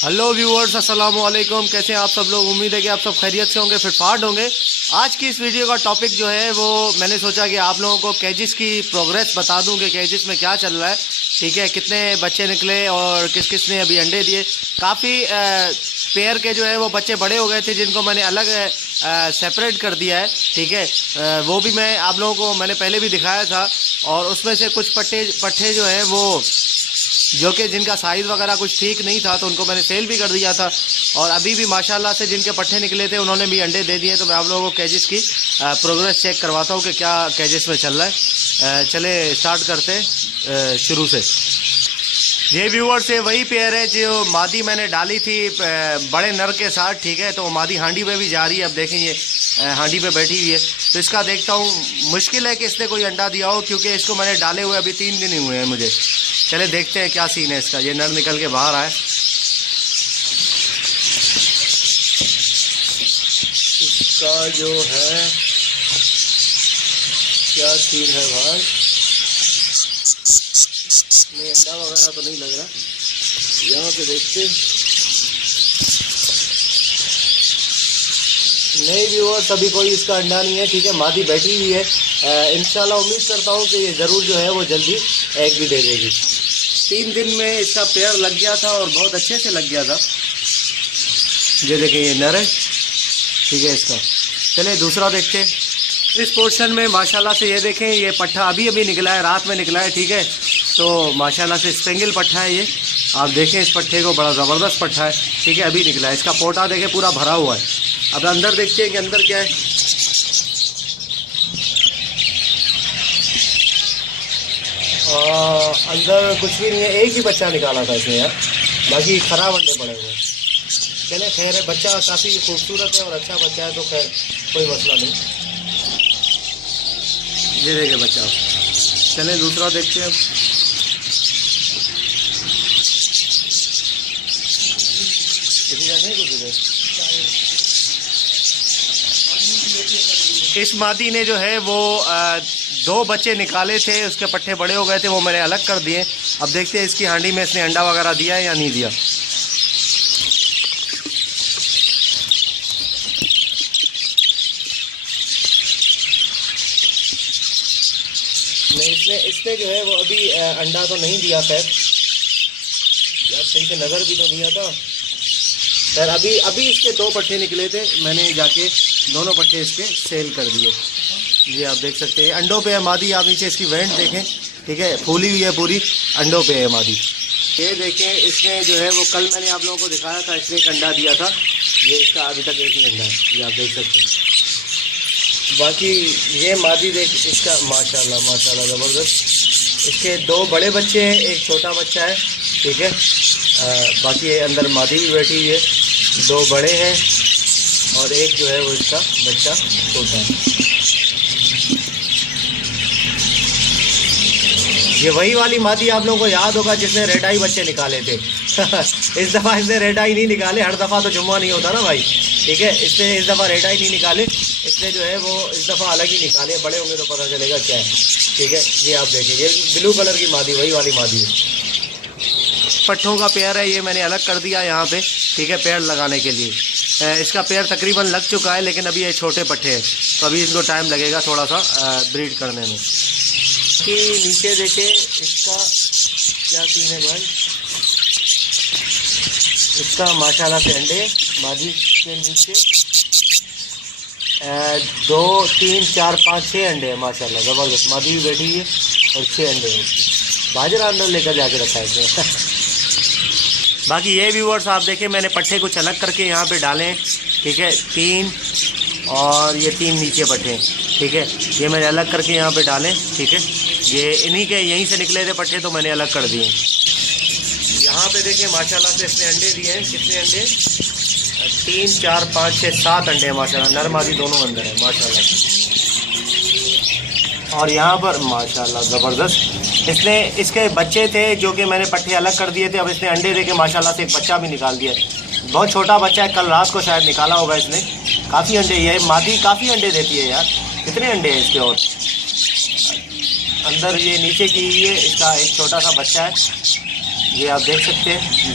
Hello viewers, अस्सलाम वालेकुम। कैसे हैं आप सब लोग? उम्मीद है कि आप सब खैरियत से होंगे, फिटफाट होंगे। आज की इस वीडियो का टॉपिक जो है वो मैंने सोचा कि आप लोगों को केजिस की प्रोग्रेस बता दूं कि केजिस में क्या चल रहा है। ठीक है, कितने बच्चे निकले और किस किस ने अभी अंडे दिए। काफ़ी पेयर के जो है वो बच्चे बड़े हो गए थे जिनको मैंने अलग सेपरेट कर दिया है। ठीक है, वो भी मैं आप लोगों को मैंने पहले भी दिखाया था। और उसमें से कुछ पट्ठे जो हैं वो जो कि जिनका साइज़ वगैरह कुछ ठीक नहीं था तो उनको मैंने सेल भी कर दिया था। और अभी भी माशाल्लाह से जिनके पट्ठे निकले थे उन्होंने भी अंडे दे दिए। तो मैं आप लोगों को केजिस की प्रोग्रेस चेक करवाता हूँ कि क्या केजिस में चल रहा है। चले स्टार्ट करते शुरू से। ये व्यूअर से वही पेयर है जो मादी मैंने डाली थी बड़े नर के साथ। ठीक है, तो मादी हांडी पे भी जा रही है। अब देखें ये हांडी पे बैठी हुई है। तो इसका देखता हूँ, मुश्किल है कि इसने कोई अंडा दिया हो क्योंकि इसको मैंने डाले हुए अभी 3 दिन ही हुए हैं मुझे। चले देखते हैं क्या सीन है इसका। ये नर निकल के बाहर आए। इसका जो है क्या सीन है भाई, नहीं अंडा वगैरह तो नहीं लग रहा। यहाँ पे देखते नहीं व्यूअर्स, अभी कोई इसका अंडा नहीं है। ठीक है, मादी बैठी हुई है। इंशाल्लाह उम्मीद करता हूँ कि ये ज़रूर जो है वो जल्दी एग भी दे देगी। 3 दिन में इसका पेयर लग गया था और बहुत अच्छे से लग गया था। ये देखें ये नर है। ठीक है, इसका चले दूसरा देखते हैं। इस पोर्शन में माशाल्लाह से ये देखें ये पट्ठा अभी निकला है, रात में निकला है। ठीक है, तो माशाल्लाह से स्पेंगल पट्ठा है ये। आप देखें इस पट्ठे को, बड़ा ज़बरदस्त पट्ठा है। ठीक है, अभी निकला है। इसका पोटा देखें पूरा भरा हुआ है। अब अंदर देखते हैं कि अंदर क्या है। अंदर कुछ भी नहीं है, एक ही बच्चा निकाला था इसने यार, बाकी खराब अंडे पड़े हुए हैं। चले खैर है, बच्चा काफ़ी खूबसूरत है और अच्छा बच्चा है तो खैर कोई मसला नहीं। ये देखे बच्चा। चले दूसरा देखते हैं। इस मादी ने जो है वो 2 बच्चे निकाले थे, उसके पट्ठे बड़े हो गए थे, वो मैंने अलग कर दिए। अब देखते हैं इसकी हांडी में इसने अंडा वगैरह दिया है या नहीं दिया। नहीं, इसने जो है वो अभी अंडा तो नहीं दिया खैर यार, सही से नज़र भी तो दिया था खैर। अभी इसके 2 पट्ठे निकले थे, मैंने जाके दोनों पट्ठे इसके सेल कर दिए। ये आप देख सकते हैं अंडों पे है मादी। आप नीचे इसकी वेंट देखें। ठीक है, फूली हुई है पूरी, अंडों पे है मादी। ये देखें इसने जो है वो कल मैंने आप लोगों को दिखाया था, इसने एक अंडा दिया था। ये इसका अभी तक एक ही अंडा है, ये आप देख सकते हैं। बाकी ये मादी देख इसका माशाल्लाह माशाल्लाह ज़बरदस्त। इसके 2 बड़े बच्चे हैं, एक छोटा बच्चा है। ठीक है, बाकी अंदर मादी भी बैठी हुई है। 2 बड़े हैं और एक जो है वो इसका बच्चा छोटा है। ये वही वाली मादी आप लोगों को याद होगा जिसने रेड आई बच्चे निकाले थे। इस दफ़ा इसने रेड आई नहीं निकाले, हर दफ़ा तो जुम्मा नहीं होता ना भाई। ठीक है, इसने इस दफ़ा रेड आई नहीं निकाले, इसने जो है वो इस दफ़ा अलग ही निकाले। बड़े होंगे तो पता चलेगा क्या है। ठीक है, ये आप देखिए ये ब्लू कलर की मादी वही वाली मादी है। पट्ठों का पेयर है, ये मैंने अलग कर दिया यहाँ पे। ठीक है, पेड़ लगाने के लिए। इसका पेयर तकरीबन लग चुका है लेकिन अभी ये छोटे पट्ठे हैं तो अभी इनको टाइम लगेगा थोड़ा सा ब्रीड करने में। कि नीचे देखें इसका क्या सीन है भाई। इसका माशाल्लाह से अंडे मादी के नीचे 2 3 4 5 6 अंडे हैं माशाल्लाह ज़बरदस्त। मादी भी बैठी है और 6 अंडे हैं। बाजरा अंदर लेकर जाके रखा है इसने। बाकी ये व्यूअर्स आप देखें मैंने पट्ठे कुछ अलग करके यहाँ पे डाले हैं। ठीक है, 3 और ये 3 नीचे पट्ठे। ठीक है, ये मैंने अलग करके यहाँ पे डालें। ठीक है, ये इन्हीं के यहीं से निकले थे पट्ठे तो मैंने अलग कर दिए। यहाँ पे देखें माशाल्लाह से इसने अंडे दिए हैं। कितने अंडे? 3 4 5 6 7 अंडे हैं माशाल्लाह। नर मादी दोनों अंदर है माशाल्लाह। और यहाँ पर माशाल्लाह ज़बरदस्त इसने इसके बच्चे थे जो कि मैंने पट्ठे अलग कर दिए थे। अब इसने अंडे दे के माशाल्लाह से एक बच्चा भी निकाल दिया है। बहुत छोटा बच्चा है, कल रात को शायद निकाला होगा इसने। काफ़ी अंडे, ये मादी काफ़ी अंडे देती है यार। कितने अंडे हैं इसके? और अंदर ये नीचे की ये इसका एक छोटा सा बच्चा है, ये आप देख सकते हैं।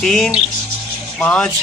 3 5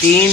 3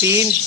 3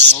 2